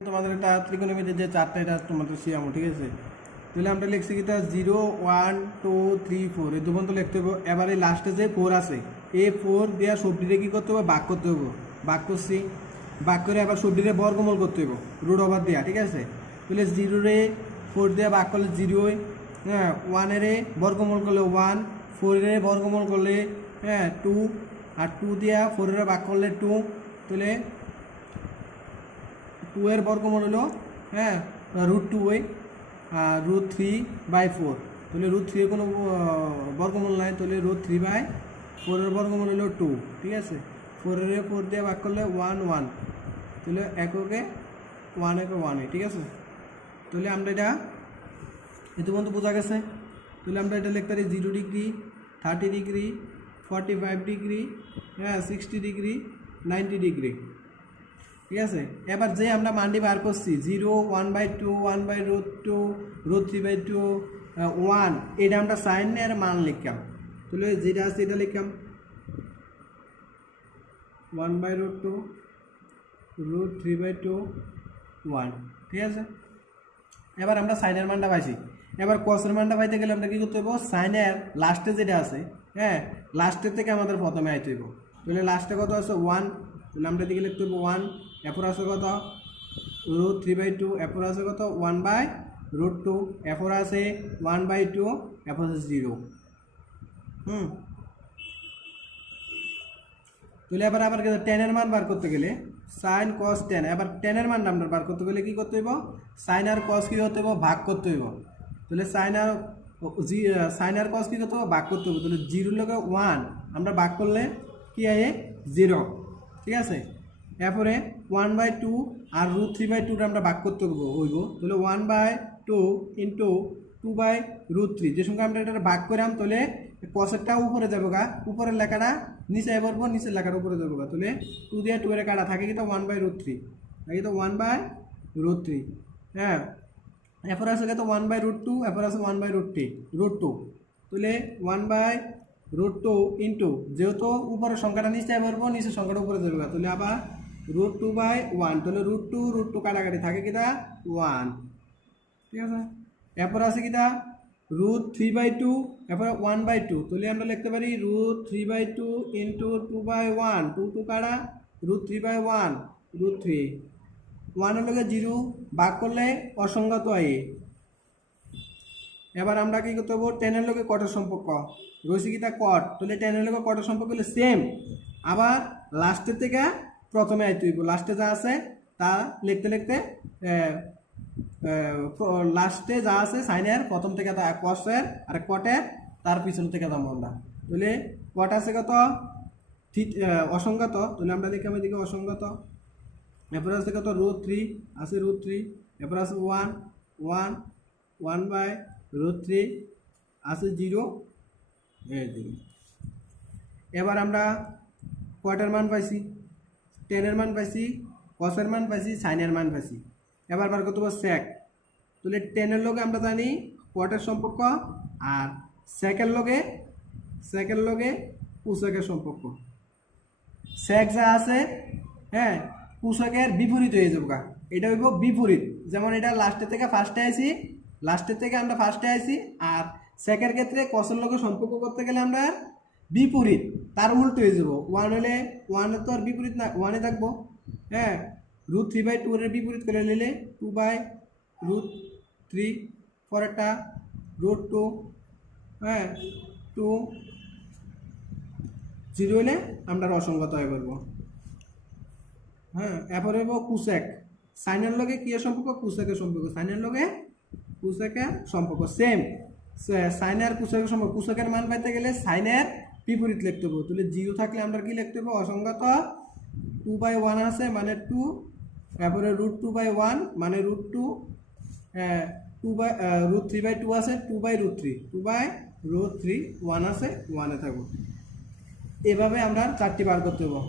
তোমাদের একটা ত্রিকোণমিতির যে চারটা এটা তোমাদের শিয়ামো, ঠিক আছে? তাহলে আমরা লিখছি কি তা 0 1 2 3 4 এই দুবন্ধ লিখতে হবে। এবারে লাস্টে যে 4 আছে এই 4 দিয়া সবটিরে কি করতে হবে, ভাগ করতে হবে। ভাগ করছি, ভাগ করে আবার সবটিরে বর্গমূল করতে হবে রুট ওভার দিয়া, ঠিক আছে? তাহলে 0 রে 4 দিয়ে ভাগ করলে 0, হ্যাঁ 1 এর বর্গমূল করলে 1, 4 এর বর্গমূল করলে হ্যাঁ 2, আর 2 দিয়া 4 এর ভাগ করলে 2, তাহলে 2 এর বর্গমূল হলো হ্যাঁ √2 আর √3/4। তাহলে √3 এর কোনো বর্গমূল নাই, তাহলে √3/4 এর বর্গমূল হলো 2, ঠিক আছে? 4 এর 4 দিয়ে ভাগ করলে 1 1, তাহলে এককে 1 একে 1, ঠিক আছে? তাহলে আমরা এটা এত পর্যন্ত বোঝা গেছে। তাহলে আমরা এটা লিখতে পারি 0 ডিগ্রি, 30 ডিগ্রি, 45 ডিগ্রি, হ্যাঁ 60 ডিগ্রি, 90 ডিগ্রি, ঠিক আছে? এবার যে আমরা মানটি বার করছি 0 1/2 1/√2 √3/2 1, এটা আমরা সাইন এর মান লিখলাম। তাহলে যেটা আছে এটা লিখলাম 1/√2 √3/2 1, ঠিক আছে? এবার আমরা সাইনের মানটা পাইছি। এবার কসের মানটা পাইতে গেলে আমরা কী করতে হইব, সাইনের লাস্টে যেটা আছে হ্যাঁ লাস্টের থেকে আমাদের প্রথমে আইতে হইব। তাহলে লাস্টে কত আছে 1, তাহলে আমরা দিকে লিখতে হইব 1, এরপর আছে কত √3/2, এরপর আছে কত 1/√2, এরপর আছে 1/2, এরপর আছে 0। তাহলে এবার আবার টেনের মান বার করতে গেলে সাইন কস টেন, এবার টেনের মান আমরা বার করতে গেলে কী করতে হইব, সাইন আর কস কী করতে হইব, ভাগ করতে হইব। তাহলে সাইন আর কস কী করতে হবে, ভাগ করতে হবে। তাহলে 0 লগে 1 আমরা ভাগ করলে কি আয়ে 0, ঠিক আছে? এরপরে 1/2 আর √3/2 আমরা ভাগ করতে হইব। তাহলে 1/2 ইন্টু 2/√3, যে সঙ্গে আমরা এটা ভাগ করাম তাহলে কসেরটা উপরে যাবো গা, উপরের লেখাটা নিচে পড়বো, নিচের লেখাটা উপরে যাবো গা। তাহলে 2 দিয়ে 2 এর কাটা থাকে কিন্তু 1/√3, থাকে তো 1/√3, হ্যাঁ। এরপর আছে কত 1/√2, এরপর আছে 1/√2, তাহলে 1/√2 ইন্টু, যেহেতু উপরের সংখ্যাটা নিচে পড়বো, নিচের সংখ্যাটা উপরে যাবে গা, তাহলে আবার √2/1, তাহলে √2 কাটাকাটি থাকে কিটা 1, ঠিক আছে? এরপর আছে কিটা √3/2, এরপরে 1/2, তাহলে আমরা লিখতে পারি √3/2 ইন্টু 2/1, 2 কাটা √3/1 √3, 1 এর লগে 0 ভাগ করলে অসংখ্যাত আয়ে। এবার আমরা কি করতে হবো, 10 এর লগে কটের সম্পর্ক রয়েছে কিটা কট, তাহলে 10 এর লগে কটের সম্পর্ক হলে সেম, আবার লাস্টের থেকে প্রথমে আইতে হইব। লাস্টে যা আছে তা লিখতে লিখতে লাস্টে যা আছে সাইনের প্রথম থেকে কসের আর কটের তার পিছন থেকে দাম আমরা। তাহলে কট আছে কত অসংখ্যাত, তাহলে আমরা লিখলাম এদিকে অসংখ্যাত। এরপর আছে কত √3, আছে √3, এরপর আছে 1 1 1/√3, আছে 0, এবার আমরা কটের মান পাইছি, 10 এর মান পাইছি, কসের মান পাইছি, সাইনের মান পাইছি। এবার বার করতে পারবো সেক। তাহলে 10 এর লগে আমরা জানি কটের সম্পর্ক, আর সেকের লগে কুসেকের সম্পর্ক। সেক যা আছে হ্যাঁ কুসেকের বিপরীত হয়ে যাবো গা, এটা হইব বিপরীত। যেমন এটা লাস্টের থেকে ফার্স্টে আইছি, লাস্টের থেকে আমরা ফার্স্টে আইছি, আর সেকের ক্ষেত্রে কসের লগে সম্পর্ক করতে গেলে আমরা বিপরীত, তার উল্টো হয়ে যাবো। 1 হলে 1 তো আর বিপরীত না, 1-এ থাকবো, হ্যাঁ। √3/2 এর বিপরীত করে নিলে 2/√3, পরেরটা √2, হ্যাঁ 2, 0 হলে আমরা অসংখ্যাত হয়ে পারবো, হ্যাঁ। এরপরে হইব কুসেক, সাইনের লগে কি সম্পর্ক, কুসেকের সম্পর্ক, সাইনের লগে কুসেকের সম্পর্ক সেম, সাইনের কুসেকের সম্পর্ক। কুসেকের মান পাইতে গেলে সাইনের বিপরীত লিখতে হবে। তাহলে 0 থাকলে আমরা কি লিখতে হবে, অসংখ্যাত। 2/1 আছে মানে 2, তারপরে √2/1 মানে √2, √3/2 আছে 2/√3, 2/√3, 1 আছে 1-এ থাকবো। এভাবে আমরা চারটি বার করতে হবে।